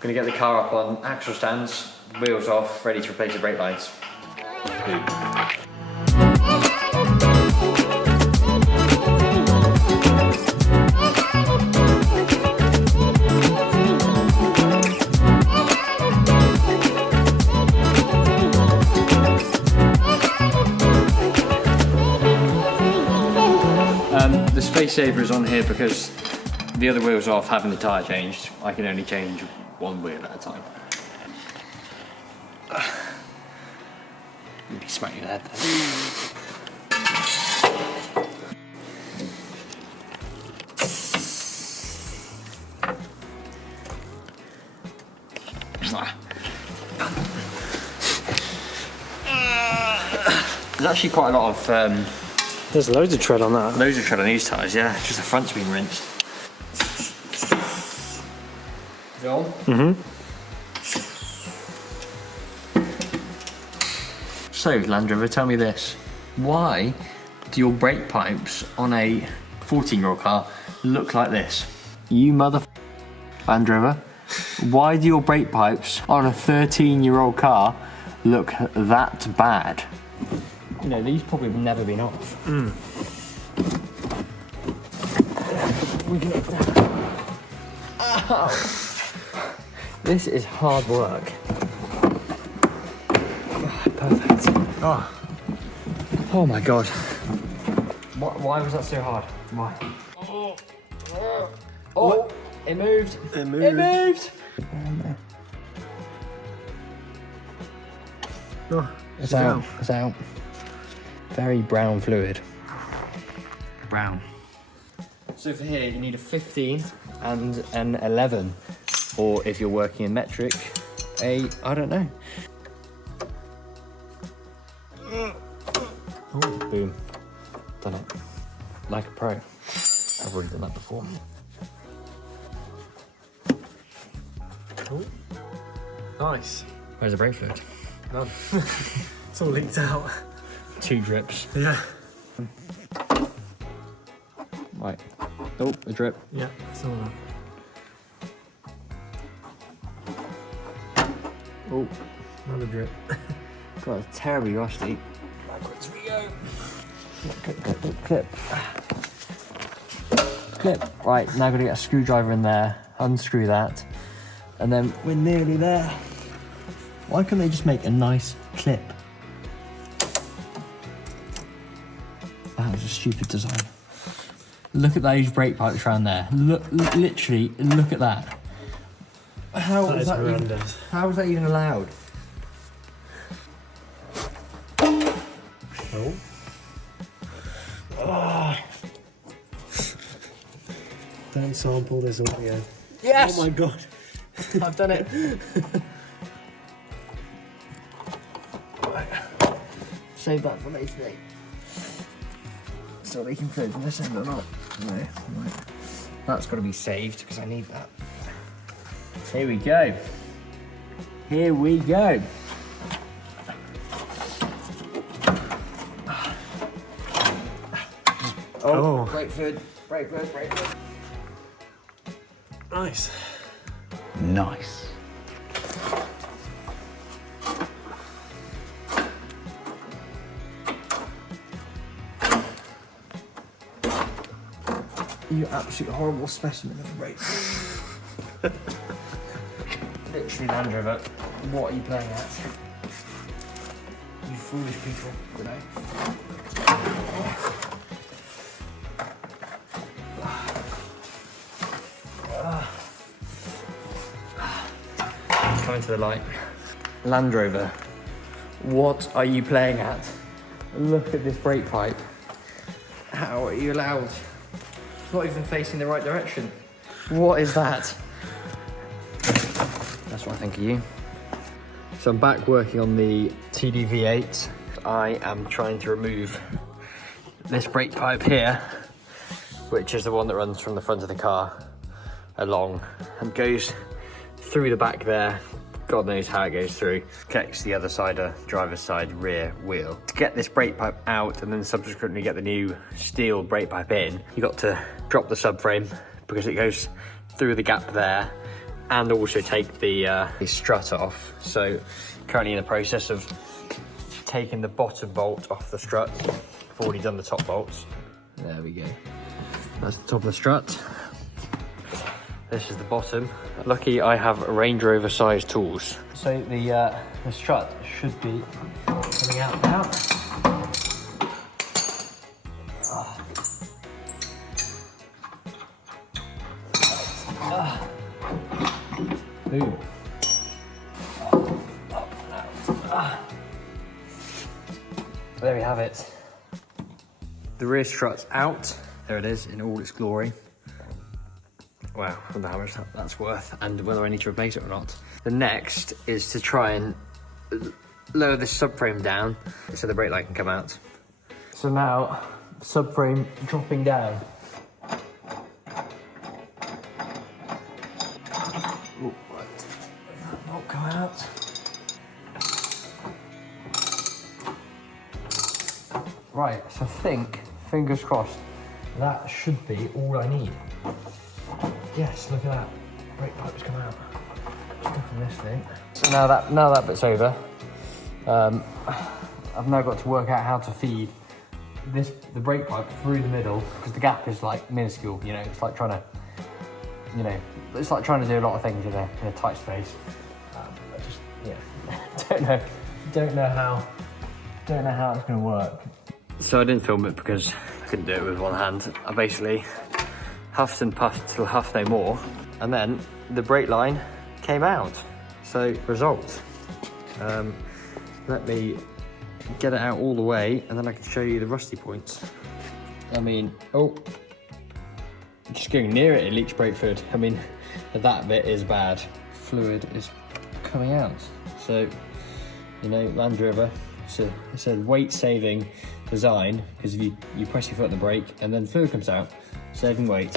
Gonna get the car up on axle stands, wheels off, ready to replace the brake lines. The space saver is on here because the other wheel's off, having the tyre changed. I can only change one wheel at a time. You'd be smacking your head There's actually quite a lot of there's loads of tread on that. loads of tread on these tyres, yeah. Just the front's been rinsed. Is it on? Mm-hmm. So, Land Rover, tell me this. Why do your brake pipes on a 14-year-old car look like this? You mother Land Rover. Why do your brake pipes on a 13-year-old car look that bad? You know, these probably have never been off. Ow. This is hard work. Perfect. Oh my god. Why was that so hard? Why? Oh, it moved. It moved. It moved. Oh, It's out. It's out. Very brown fluid. Brown. So for here, you need a 15 and an 11. Or if you're working in metric, I don't know. Oh, boom. Done it. Like a pro. I've already done that before. Oh. Nice. Where's the brake fluid? None. It's all leaked out. 2 drips. Yeah. Right. Oh, a drip. Yeah, it's all that. Oh, Another drip. God, it's terribly rusty. Backwards we go. Clip. Clip. Right, now I'm gonna get a screwdriver in there, unscrew that, and then we're nearly there. Why can't they just make a nice clip? That was a stupid design. Look at those brake pipes around there. Look, literally, look at that. How That is is that even, horrendous. how is that even allowed? Oh. Don't sample this audio. Yes! Oh my god. I've done it. Save that for later date. Still leaking fluid from this end or not? No. Right. That's got to be saved because I need that. Here we go. Here we go. Oh. Brake fluid. Brake fluid. Brake fluid. Nice. Nice. You absolute horrible specimen of a brake. Literally, Land Rover, what are you playing at? You foolish people, you know. Coming to the light. Land Rover, what are you playing at? Look at this brake pipe. How are you allowed? It's not even facing the right direction. What is that? That's what I think of you. So I'm back working on the TDV8. I am trying to remove this brake pipe here, which is the one that runs from the front of the car along and goes through the back there. God knows how it goes through. Connects the other side of driver's side rear wheel. To get this brake pipe out and then subsequently get the new steel brake pipe in, you got to drop the subframe because it goes through the gap there and also take the strut off. So currently in the process of taking the bottom bolt off the strut. I've already done the top bolts. There we go. That's the top of the strut. This is the bottom. Lucky I have Range Rover sized tools. So the strut should be coming out now. Boom. There we have it. The rear strut's out. There it is in all its glory. Wow, I wonder how much that's worth and whether I need to replace it or not. The next is to try and lower this subframe down so the brake light can come out. So now, subframe dropping down. Ooh, right. Not come out. Right, so I think, fingers crossed, that should be all I need. Yes, look at that. Brake pipes come out. Stuck in this thing. So now that bit's over, I've now got to work out how to feed the brake pipe through the middle, because the gap is like minuscule, you know, it's like trying to, you know, it's like trying to do a lot of things in a tight space. I just, yeah, don't know how it's gonna work. So I didn't film it because I couldn't do it with one hand. I basically huffed and puffed till huff no more, and then the brake line came out. So results. Let me get it out all the way and then I can show you the rusty points. I mean, oh, just going near it, it leaks brake fluid. I mean, that bit is bad. Fluid is coming out. So, you know, Land Rover, it's a weight saving design, because if you press your foot on the brake and then fluid comes out, saving weight.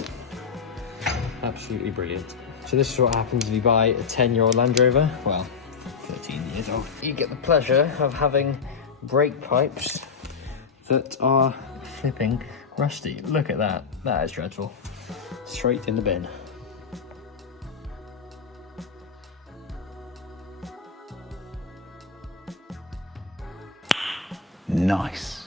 Absolutely brilliant. So this is what happens if you buy a 10-year-old Land Rover. Well, 13 years old. You get the pleasure of having brake pipes that are flipping rusty. Look at that. That is dreadful. Straight in the bin. Nice.